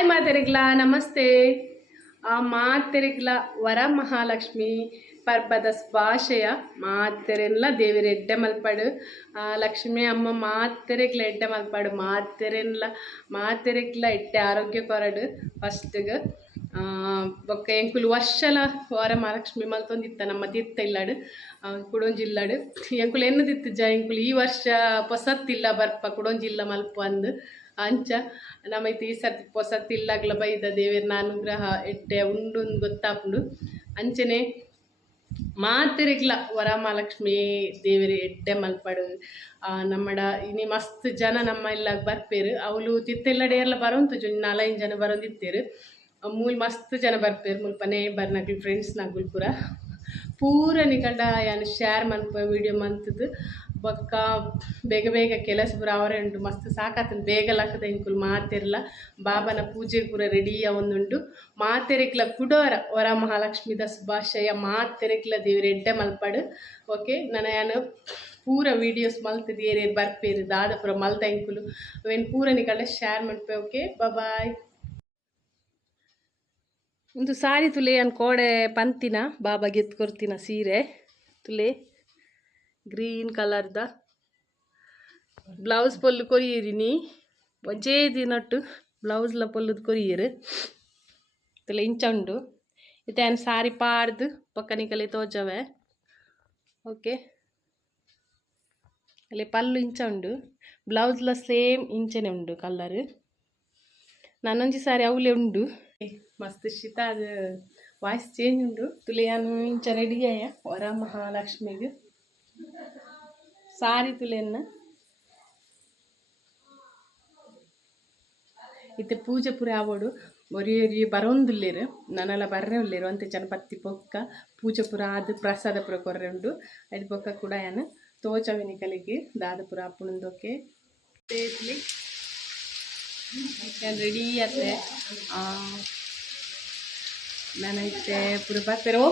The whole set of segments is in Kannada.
ಹಾಯ್ ಮಾತೆರೆಗ್ಲ ನಮಸ್ತೆ. ಮಾತೆರೆಗ್ಲ ವರಮಹಾಲಕ್ಷ್ಮಿ ಪರ್ಬದ ಭಾಷೆಯ ಮಾತೆರೆಲ್ಲ ದೇವಿರ ಎಡ್ಡೆ ಮಲ್ಪಡು ಲಕ್ಷ್ಮಿ ಅಮ್ಮ ಮಾತೆರೆಗ್ಲ ಎಡ್ಡೆ ಮಲ್ಪಡು ಮಾತೆರೆಗ್ಲ ಎಡ್ಡೆ ಆರೋಗ್ಯ ಕೊರಡು ಫಸ್ಟ್ಗೆ ಬೊಕ್ಕ ಎಂಕುಲು ವರ್ಷಲ ವರಮಹಾಲಕ್ಷ್ಮಿ ಮಲ್ತೊಂದಿತ್ತ ನಮ್ಮ ತೀರ್ಥ ಇಲ್ಲಾಡು ಕುಡೊಂಜಿಲ್ಲಾಡು ಎಂಕುಲು ಎನ್ನು ತಿತ್ತುಜ ಎಂಕುಲು ಈ ವರ್ಷ ಪೊಸತ್ತಿಲ್ಲ ಬರ್ಪ ಕುಡೊಂಜಿಲ್ಲ ಮಲ್ಪ ಅಂದು ಅಂಚ ನಮೈತೆ ಈ ಸರ್ತಿ ಪೊಸತ್ತಿಲ್ಲಾಗ್ಲ ಬೈದ ದೇವಿರ್ನ ಅನುಗ್ರಹ ಎಡ್ಡೆ ಉಂಡು ಗೊತ್ತಾಪುಂಡು ಅಂಚನೆ ಮಾತೆರೆಗ್ಲ ವರಮಹಾಲಕ್ಷ್ಮಿ ದೇವಿರ ಎಡ್ಡೆ ಮಲ್ಪಡು ನಮ್ಮಡ ಇನಿ ಮಸ್ತ್ ಜನ ನಮ್ಮ ಇಲ್ಲ ಬರ್ಪೇರು ಅವಳು ತಿತ್ತೆಲ್ಲಡೆ ಎಲ್ಲ ಬರೋಂತು 4-5 ಜನ ಬರೋಂದಿತ್ತೇರು ಮೂಲ್ ಮಸ್ತ್ ಜನ ಬರ್ಪೇರು ಮುಲ್ಪನೆ ಬರ್ನಗ್ಲು ಫ್ರೆಂಡ್ಸ್ ನಗುಲ್ ಪೂರ ನಿಕಂಡ ಯಾನು ಶೇರ್ ಮನ್ಪ ವಿಡಿಯೋ ಮಂತದ್ದು ಬೊಕ್ಕ ಬೇಗ ಬೇಗ ಕೆಲಸ ಪೂರ ಅವರೇ ಉಂಟು ಮಸ್ತ್ ಸಾಕಾತನು ಬೇಗ ಲಕ್ಕದ ಇಂಕುಲು ಮಾತೆರ್ಲ ಬಾಬನ ಪೂಜೆ ಪೂರ ರೆಡಿ ಅವೊಂದುಂಡು ಮಾತೆರೆಗ್ಲ ಕುಡೋರ ವರಮಹಾಲಕ್ಷ್ಮಿದ ಶುಭಾಶಯ ಮಾತೆರೆಗ್ಲ ದೇವಿರ ಎಡ್ಡೆ ಮಲ್ಪಡು. ಓಕೆ ನಾನು ಯಾನು ಪೂರ ವೀಡಿಯೋಸ್ ಮಲ್ತದ್ದು ಏರೇರು ಬರ್ಪೇರು ದಾದ ಪೂರ ಮಲ್ತ ಇಂಕುಲು ಅವೇನು ಪೂರ ನಿಕಂಡ ಶೇರ್ ಮನ್ಪೆ. Okay bye. ಒಂದು ಸಾರಿ ತುಲೆ ಅನ್ ಕೋಡೆ ಪಂತಿನ ಬಾಬಾಗೆ ಎತ್ಕೊರ್ತಿನ ಸೀರೆ ತುಲೆ ಗ್ರೀನ್ ಕಲರ್ದ ಬ್ಲೌಸ್ ಪೊಲ್ಲು ಕೊರಿಯಿರಿನಿ ಒಂಚೇ ದಿನಟ್ಟು ಬ್ಲೌಸ್ಲ ಪೊಲ್ಲುದು ಕೊರಿಯರು ತುಲೆ ಇಂಚ ಉಂಡು ಇತ್ತೇನು ಸಾರಿ ಪಾಡ್ದು ಪಕ್ಕನಿಕಲೆ ತೋಜವೆ. ಓಕೆ ಅಲ್ಲಿ ಪಲ್ಲು ಇಂಚ ಉಂಡು ಬ್ಲೌಸ್ಲ ಸೇಮ್ ಇಂಚನೆ ಉಂಡು ಕಲರ್ ನನ್ನೊಂಜಿ ಸಾರಿ ಅವಲೇ ಉಂಡು ಮಸ್ತ್ ಶೀತ ಅದು ವಾಯ್ಸ್ ಚೇಂಜ್ ಉಂಡು ತುಲೆ ನಾನು ಇಂಚ ರೆಡಿ ಆಯ ವರಮಹಾಲಕ್ಷ್ಮಿಗೆ ಸಾರಿ ತುಲೆನ್ನ ಇತ್ತೆ ಪೂಜೆ ಪೂರ ಆವೋಡು ಒರಿ ಬರೋಂದುಲ್ಲೇರು ನನ್ನೆಲ್ಲ ಬರ್ರೆ ಉಲ್ಲೇರು ಅಂತೆ ಜನಪತ್ತಿ ಪೊಕ್ಕ ಪೂಜೆ ಪೂರ ಆದ ಪ್ರಸಾದ ಪೂರ ಕೊರ್ರೆ ಉಂಡು ಅದು ಪೊಕ್ಕ ಕೂಡ ಏನು ತೋಚವಿನಿಕಲಿಗೆ ದಾದ ಪೂರ ಅಪ್ಪುಣಂದೋಕೆ ರೆಡಿ ಆತೆ ನನೈತೆ ಪೂರ ಬರ್ಪೇರೋ.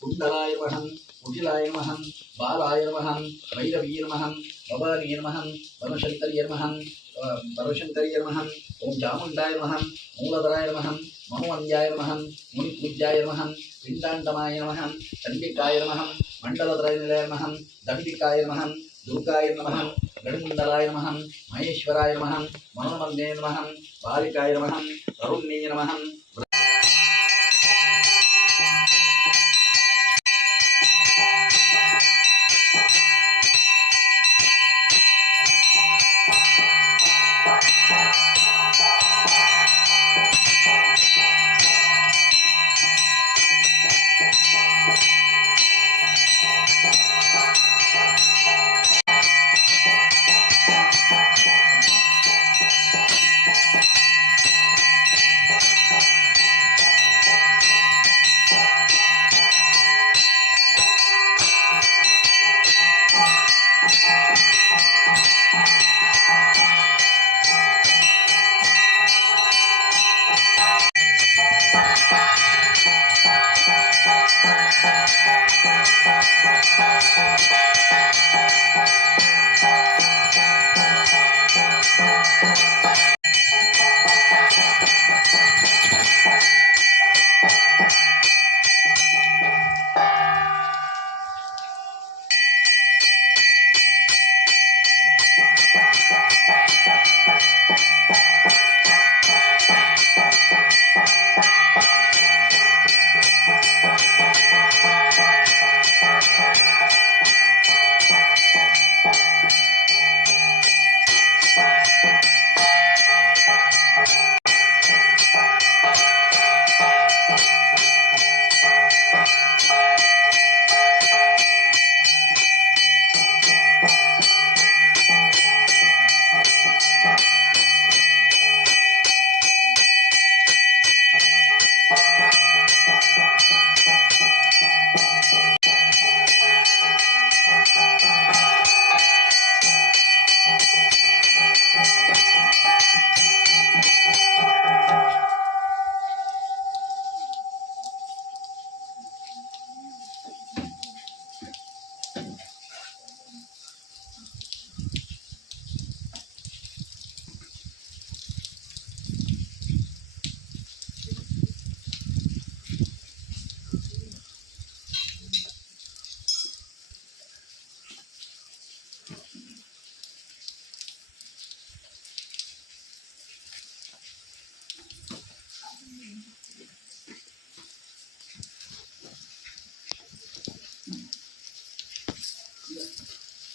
कुंडलाय नमः कुटिलाय नमः बालाय नमः भैरवी नमः भवानी नमः वनशंकरी नमः परशंकरी नमः ओम चामुंडाय नमः मूलधराय नमः मनोवंद्याय नमः मुनिपूज्याय नमः पिंडांडमाय नमः चंडिकाय नमः मंडलधराय नमः दंडिकाय नमः दुर्गाय नमः गणकुंडलाय नमः महेश्वराय नमः मनोमन्ये नमः बालिकाय नमः तरुण्ये नमः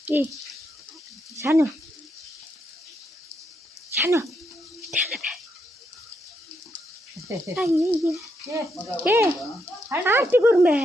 ಏ ಶಾನು ಶಾನು ಏ ಆರ್ತಿ ಗುರ್ಮೆ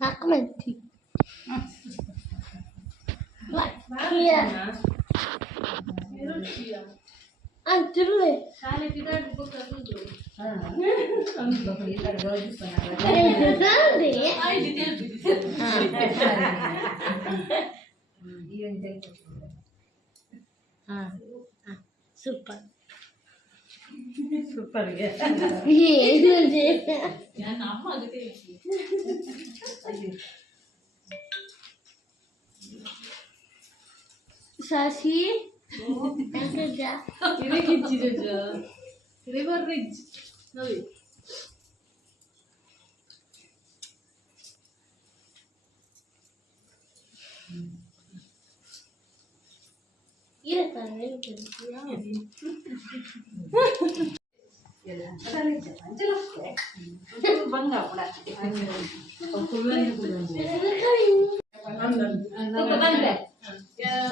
ಹಾಕಿ ಅಂತಿರ್ಲಿ ಸೂಪರ್ ಸೂಪರ್ ಸಾಸಿ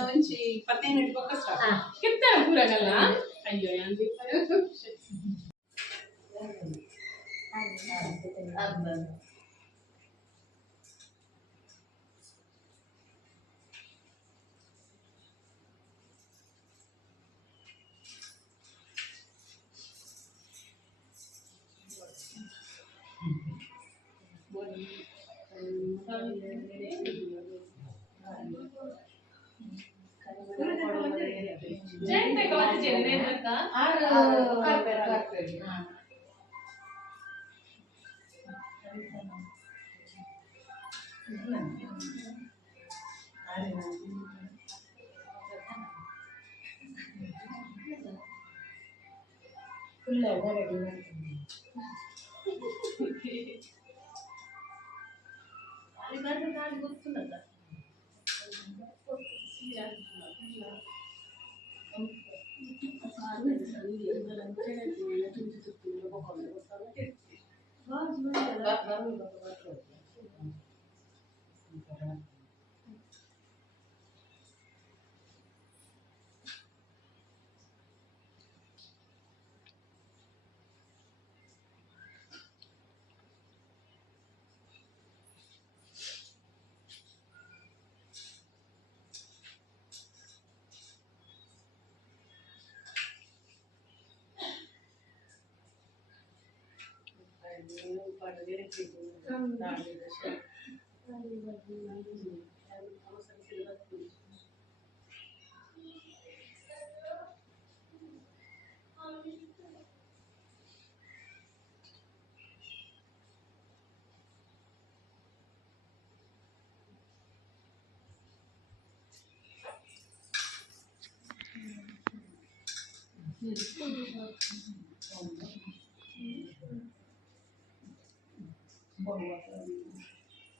ಒಂಚಿ 15 ಮಿನಿಟ್ ಕಿತ್ತ ಕೂರಾಗಲ್ಲ ಅಯ್ಯೋ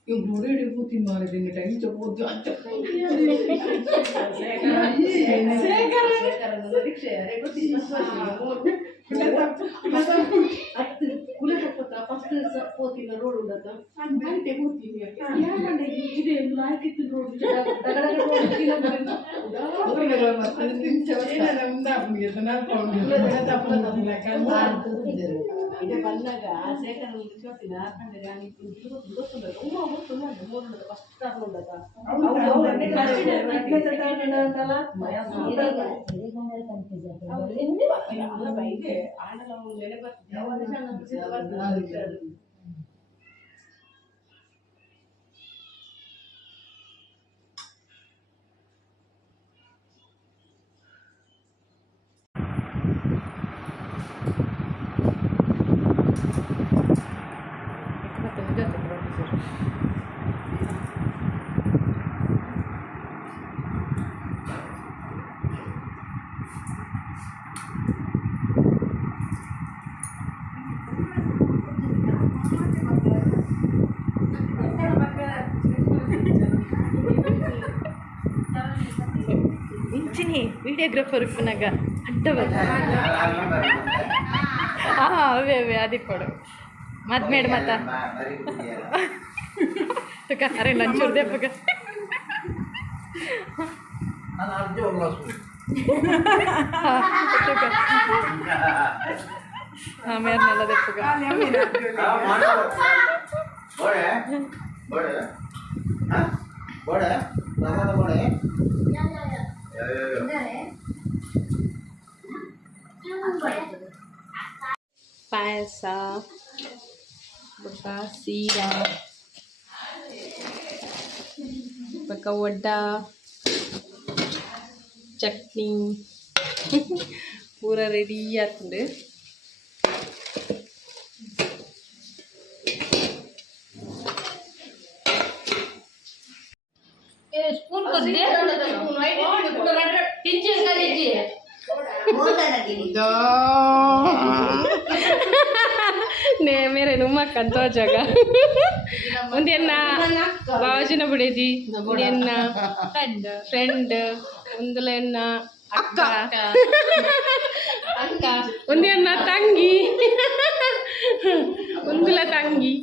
Yung buri di putih mari di ngetai cepot aja. ಇದು ಬಂದಾಗ ಶೇಖರ ಚೋತಿನ ಹಾಕೊಂಡೆ ನಾನು ಗೊತ್ತುಂಟು ಗೊತ್ತುಂಟು ಮೂರು ಫಸ್ಟ್ ತಗೊಂಡದ ಬೈದೆ ಆಡಲ ನೆನೆ ಬರ್ತಿದ್ದೆ ಇಂಚಿನಿ ವಿಡಿಯೋಗ್ರಾಫರ್ ಉಪ್ಪನಾಗ ಅಡ್ಡವಲ್ಲ ಅವೇ ಅವೇ ಅದಿ ಕೊಡು ಮದ್ಮೇಡ್ ಮತ್ತ ಅರೆ ಲಂಚೂರ್ ದೆಪ್ಪಗ ಮೇರ್ನೆಲ್ಲ ದೆಪ್ಪಗ ಪಾಯಸ ಬೊಕ್ಕ ಸೀರಾ ಬೊಕ್ಕ ವಡ್ಡ ಚಟ್ನಿ ಪೂರ ರೆಡಿ ಆತುಂಡು ಸ್ಪೂನ್ ಕೊದ್ದೆ ಟಿಂಚಿ ಕಲಿಜಿ నే మేరే నుమ్మ కంతో జగ ఉందెన్న బావజిన బుడేజి ఉందెన్న ఫ్రెండ్ ఉందులెన్న అక్క అక్క ఉందెన్న ತಂಗಿ ఉందుల ತಂಗಿ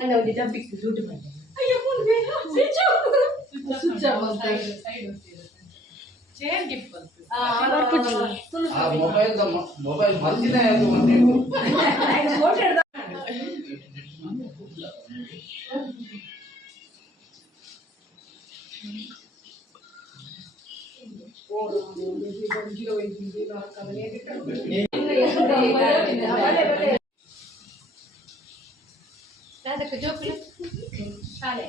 ಅಲ್ಲ ಒಂದು ಡಬ್ಬಿಗೆ ದುಡ್ಡು ಬಂದೆ ಮೊಬೈಲ್ ಮರ್ಜಿನೇ ಅದು ಶಾಲೆ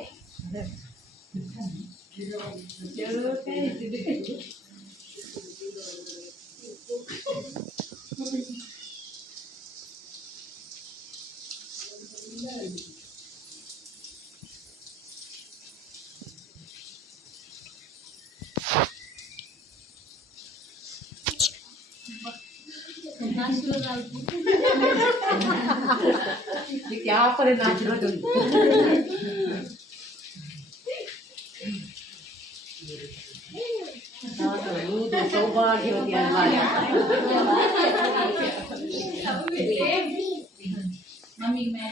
ಇದಕ್ಕೆ ಯಾವ ಪರ ನಾಚಿರೋದುಂಟು. ಸೌಭಾಗ್ಯವತಿ ಅಲ್ವಾ? मम्मी मैं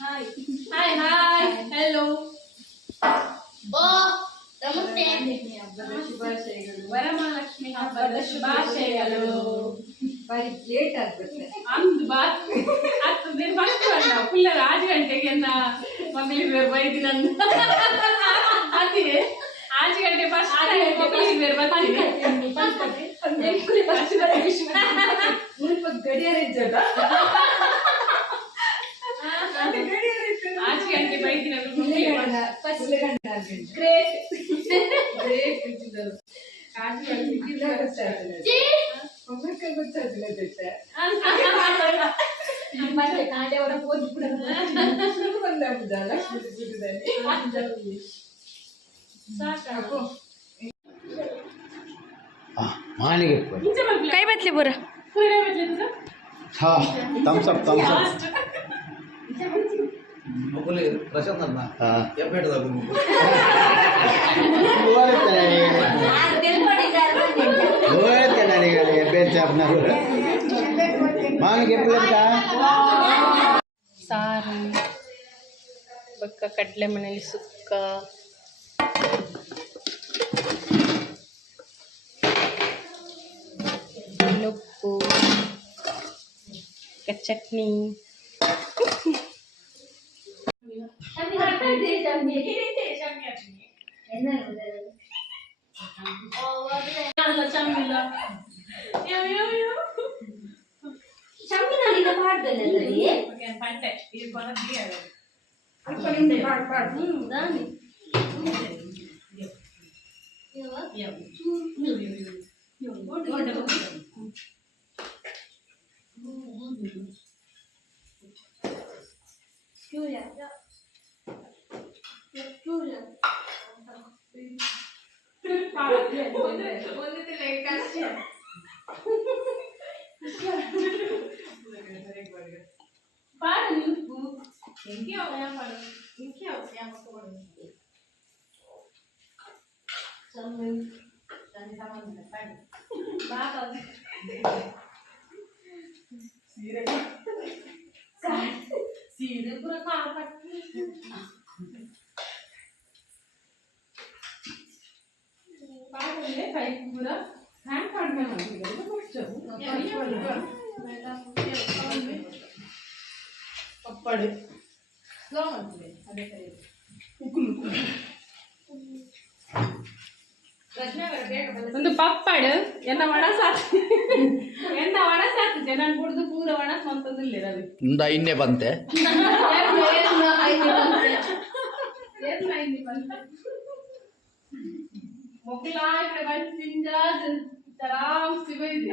हाय हाय हाय हेलो ओ नमस्ते ವರಮಹಾಲಕ್ಷ್ಮಿ ಹಬ್ಬದ ಶುಭಾಶಯಗಳು. ಬಾರಿ ಲೇಟ್ ಆಗ್ಬಿಡುತ್ತೆ. ಅಂದು ಹತ್ತು ದಿನ ಬರ್ತೀವಲ್ಲ ಫುಲ್ಲ 8 ಗಂಟೆಗೆ ಮಗಳಿಗೆ ಬೈದಿ ನಂದು ಅದೇ 8 ಗಂಟೆ ಫಸ್ಟ್ ಮಗಳಿಗೆ ಬರ್ತೀನಿ ಗಡಿಯಾರ ಇದ್ದದ 8 ಗಂಟೆ ಬೈದಿನ ಗ್ರೇಟ್ ಗ್ರೇಟ್ ಇದ್ದಿದ್ದದು 8 ಗಂಟೆ ಒಮ್ಮೆ ಗೊತ್ತಾಗಲಿಲ್ಲ ಮತ್ತೆ ಕಾಂಡೆವರ ಓದಿ ಕೂಡ ಬಂದ ಲಕ್ಷ್ಮೀ ಪೂಜೆದಲ್ಲಿ ಸಾಕು ಮಾನಿಗೆ ಕೈ ಬತ್ಲಿ ಬರ ಹಾ ಥಮ್ಸ್ ಅಪ್ ಮಗುಲಿ ಪ್ರಶಾಂತ್ ಅನ್ನ ಹಾ ಎಪ್ಪೆಟ್ಟದಾಗ ನನಗೆ ಎಬ್ಬೆ ಚಾಪ್ನ ಮಾನಿಗೆ ಎಪ್ಪಲಕ್ಕ ಸಾರು ಬಕ್ಕ ಕಡಲೆ ಮನೆಯಲ್ಲಿ ಸುಕ್ಕ ಉಪ್ಪು ಚಟ್ನಿ ಸೀರೆ ಪೂರ ಪಾಡಲೆ ಕೈ ಪೂರ ಹ್ಯಾಂಡ್ ಕಡಿಮೆ ಮಾಡಿದ್ರು ಪಪ್ಪಡೆ ಅದೇ ಒಂದು ಪಪ್ಪಡು ಎನ್ನ ಒಣಸಾಕು ನಾನು ಕುಡ್ದು ಪೂರ ಒಣಸ್ವಂತದಿಲ್ಲ ರವಿ ಇಂದ ಇನ್ನೇ ಬಂತೆ ಮೊಗ್ಲ ಇಕಡೆ ಬಂದು ತಿಂಜಾದ ಆರಾಮ್ ಸಿಗೋಯ್ದು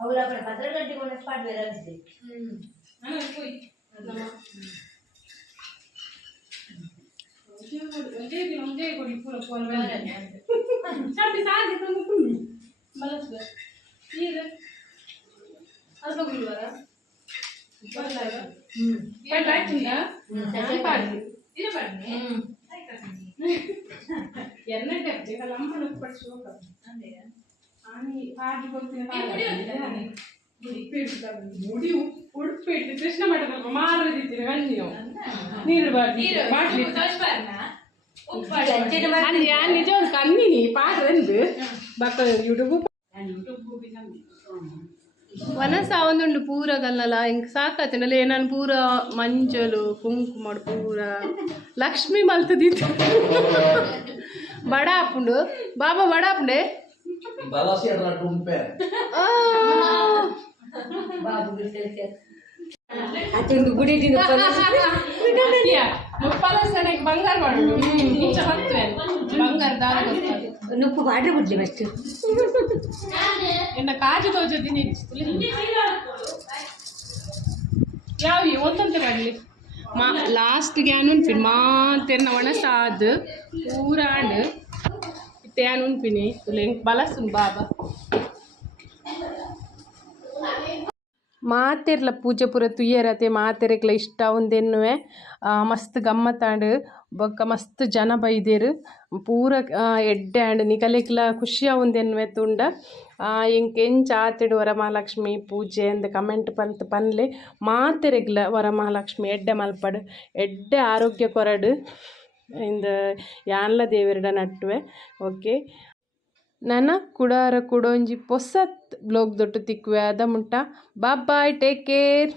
ಅವಳ ಭದ್ರಗಡ್ಡೆ ಪಾಡ್ ಬೇರೆ ಒಂದೇ ಕೊಡಿ ಪೂರ ಪೂರ ಚಾಪಿ ಸಾಗಿ ತಂದು ಕುಂಡು ಮಲಸ್ಬ ಈಗ ಅದು ಗುರುವಾರ ಮುಡಿ ಉಡುಪಿಟ್ಟು ಕೃಷ್ಣ ಮಠ ಮಾರದಿದ್ದೀರಿ ಗಂಜಿಯು ನೀರು ಬಾಟ್ಲಿ ನಿಜ ಕಣ್ಣಿನಿ ಪಾಡ್ರೆಂದು ಬಕ್ಕ ಯೂಟ್ಯೂಬ್ ವನಸ ಒಂದುಂಡು ಪೂರ ಗಲ್ಲಲ ಹಿಂಗೆ ಸಾಕಾತನಲ್ಲ ನಾನು ಪೂರ ಮಂಜಲು ಕುಂಕುಮ ಪೂರ ಲಕ್ಷ್ಮಿ ಮಲ್ತದಿತ್ತು ಬಡ ಹಾಪುಂಡು ಬಾಬಾ ಬಡ ಹಾಪುಂಡೆ ಬಲಾಸಿ ಅದರ ಡುಂಪೆ ಅದೊಂದು ಗುಡಿ ಮುಪ್ಪಲ ಸಣಕ್ಕೆ ಬಂಗಾರ ಮಾಡುದು ಬಂಗಾರ ದಾರ ನುಪ್ಪು ಬಾಡ್ರೆ ಬಿಡ್ಲಿ ಫಸ್ಟ್ ಎನ್ನ ಕಾಜು ತೋಜ ದಿನ ಯಾವ ಒಂದಂತ ಮಾಡಲಿ ಲಾಸ್ಟ್ಗೆ ಅನುನ್ಪಿನ್ ಮಾತೆರ್ನ ಒಣಸಾದ ಪೂರಾಂಡ್ ಇತ್ತೆ ಅನುನ್ಪಿನಿ ತುಲೆಂಗ್ ಬಲಸುನ್ ಬಾಬಾ ಮಾತೆರ್ಲ ಪೂಜೆ ಪೂರ ತುಯ್ಯರತೆ ಮಾತೆರೆಗ್ಲ ಇಷ್ಟ ಒಂದೆನ್ನುವೆ ಮಸ್ತ್ ಗಮ್ಮತ್ತಾಂಡ್ ಬೊಕ್ಕ ಮಸ್ತ್ ಜನ ಬೈದೇರು ಪೂರ ಎಡ್ಡೆ ಆಂಡ್ ನಿಕಲೆಗ್ಲ ಖುಷಿಯ ಒಂದೆನ್ನುವೆ ತುಂಡ ಇಂಕ್ ಎಂಚ ಆತೆಡು ವರಮಹಾಲಕ್ಷ್ಮಿ ಪೂಜೆ ಅಂದ್ ಕಮೆಂಟ್ ಪಂತ್ ಪನ್ಲೆ ಮಾತೆರೆಗ್ಲ ವರಮಹಾಲಕ್ಷ್ಮಿ ಎಡ್ಡೆ ಮಲ್ಪಡು ಎಡ್ಡೆ ಆರೋಗ್ಯ ಕೊರಡು ಇಂದ ಯಾನ್ಲ ದೇವೆರ್ಡ ನಟ್ಟುವೆ ಓಕೆ ನನ್ನ ಕುಡಾರ ಕುಡೊಂಜಿ ಪೊಸತ್ ಬ್ಲಾಗ್ ದೊಟ್ಟು ತಿಕ್ಕುವೆ ಅದ ಮುಂಟ ಬಾಯ್ ಟೇಕ್ ಕೇರ್.